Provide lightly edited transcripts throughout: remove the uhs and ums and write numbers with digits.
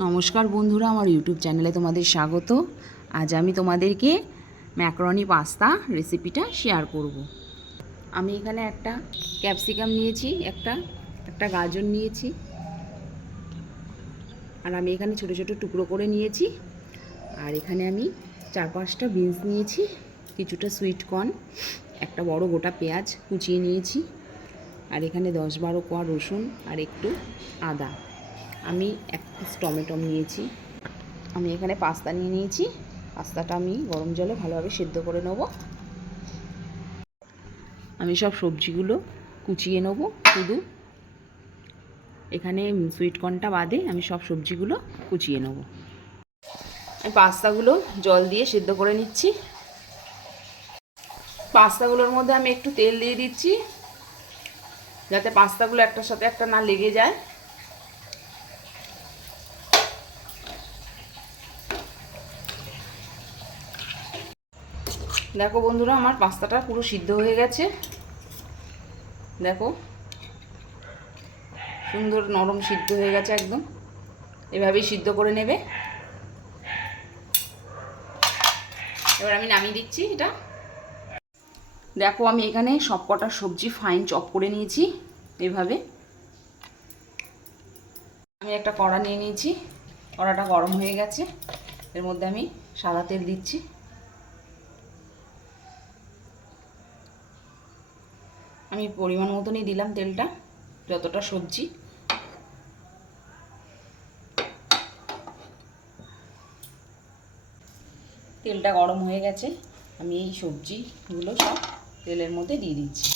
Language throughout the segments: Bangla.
নমস্কার বন্ধুরা, আমার ইউটিউব চ্যানেলে তোমাদের স্বাগত। আজ আমি তোমাদেরকে ম্যাকারনি পাস্তা রেসিপিটা শেয়ার করব। আমি এখানে একটা ক্যাপসিকাম নিয়েছি, একটা গাজর নিয়েছি, আর আমি এখানে ছোটো ছোটো টুকরো করে নিয়েছি। আর এখানে আমি 4-5টা বিনস নিয়েছি, কিছুটা সুইট কর্ন, একটা বড় গোটা পেঁয়াজ কুচিয়ে নিয়েছি, আর এখানে 10-12 কোয়া রসুন আর একটু আদা। আমি এক পিস টমেটো নিয়েছি। আমি এখানে পাস্তা নিয়ে নিয়েছি। পাস্তাটা আমি গরম জলে ভালোভাবে সেদ্ধ করে নেব। আমি সব সবজিগুলো কুচিয়ে নেব, শুধু এখানে সুইট কর্নটা বাদে আমি সব সবজিগুলো কুচিয়ে নেব। আমি পাস্তাগুলো জল দিয়ে সেদ্ধ করে নিচ্ছি। পাস্তাগুলোর মধ্যে আমি একটু তেল দিয়ে দিচ্ছি, যাতে পাস্তাগুলো একটার সাথে একটা না লেগে যায়। দেখো বন্ধুরা, আমার পাস্তাটা পুরো সিদ্ধ হয়ে গেছে। দেখো, সুন্দর নরম সিদ্ধ হয়ে গেছে একদম। এভাবেই সিদ্ধ করে নেবে। এবার আমি নামিয়ে দিচ্ছি এটা। দেখো, আমি এখানে সব কটা সবজি ফাইন চপ করে নিয়েছি এভাবে। আমি একটা কড়া নিয়ে নিয়েছি, কড়াটা গরম হয়ে গেছে। এর মধ্যে আমি সাদা তেল দিচ্ছি। আমি পরিমাণ মতনই দিলাম তেলটা, যতটা সবজি। তেলটা গরম হয়ে গেছে, আমি এই সবজিগুলো সব তেলের মধ্যে দিয়ে দিচ্ছি।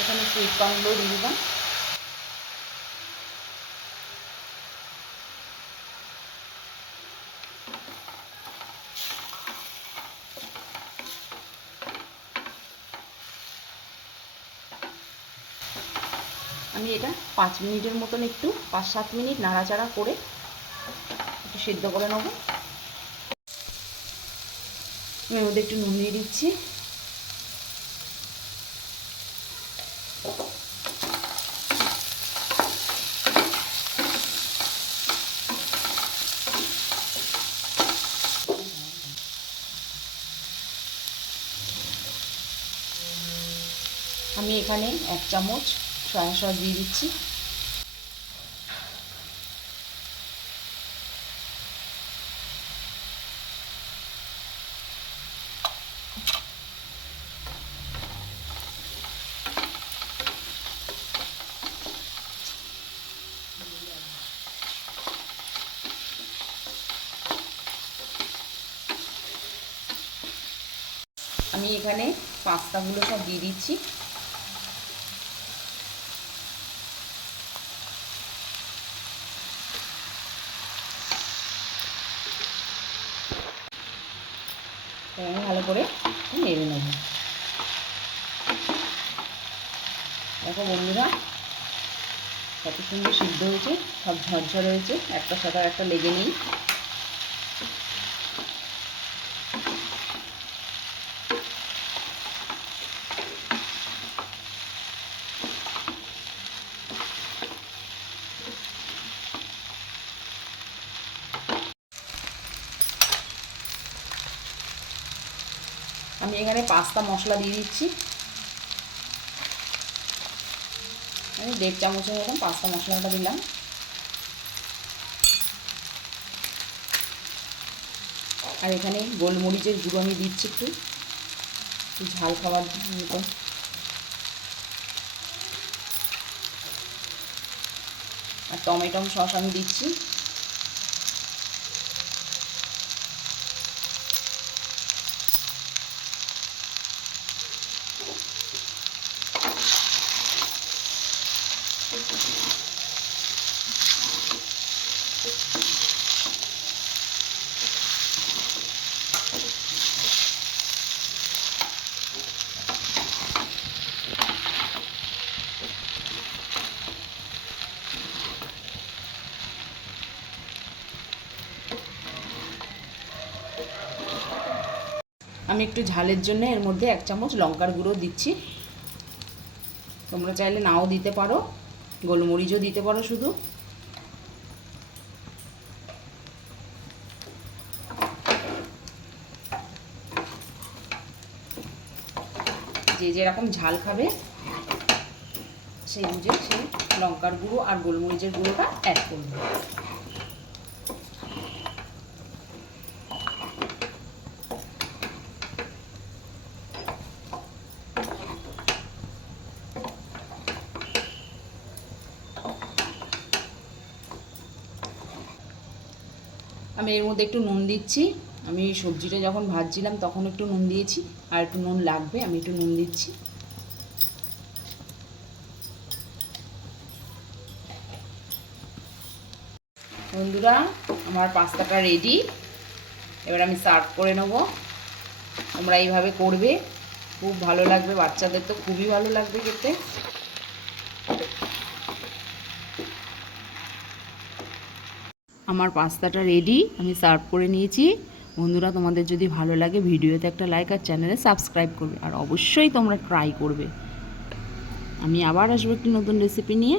এখানে সুইট কর্নগুলো দিয়ে দিলাম। আমি এটা 5 মিনিটের মতন, একটু 5-7 মিনিট নাড়াচাড়া করে একটু সেদ্ধ করে নেব। আমি এর মধ্যে একটু নুন দিয়ে দিচ্ছি। আমি এখানে 1 চামচ সয়া সস দিয়ে দিচ্ছি। আমি এখানে পাস্তাগুলো সব দিয়ে দিচ্ছি। আমি ভালো করে নেড়ে নেব। দেখো বন্ধুরা, কত সুন্দর সিদ্ধ হয়েছে, সব ঝরঝর হয়েছে, একটা সাথে একটা লেগে নেই। আমি এখানে পাস্তা মশলা দিয়ে দিচ্ছি। আমি 1.5 চামচের মতন পাস্তা মশলাটা দিলাম। আর এখানে গোলমরিচের গুঁড়ো আমি দিচ্ছি একটু ঝাল খাবার মতো। আর টমেটো সস আমি দিচ্ছি। আমি একটু ঝালের জন্য এর মধ্যে 1 চামচ লঙ্কার গুঁড়ো দিচ্ছি। তোমরা চাইলে নাও দিতে পারো, গোলমরিচও দিতে পারো শুধু। যে যেরকম ঝাল খাবে সেই বুঝে সে লঙ্কার গুঁড়ো আর গোলমরিচের গুঁড়োটা অ্যাড করবে। আমি এর মধ্যে একটু নুন দিচ্ছি। আমি সবজিটা যখন ভাজছিলাম তখন একটু নুন দিয়েছি, আর একটু নুন লাগবে, আমি একটু নুন দিচ্ছি। বন্ধুরা, আমার পাস্তাটা রেডি। এবার আমি সার্ভ করে নেব। তোমরা এইভাবে করবে, খুব ভালো লাগবে, বাচ্চাদের তো খুবই ভালো লাগবে খেতে। আমার পাস্তাটা রেডি, আমি সার্ভ করে নিয়েছি। বন্ধুরা, তোমাদের যদি ভালো লাগে ভিডিওতে একটা লাইক আর চ্যানেলে সাবস্ক্রাইব করবে, আর অবশ্যই তোমরা ট্রাই করবে। আমি আবার আসবো একটি নতুন রেসিপি নিয়ে।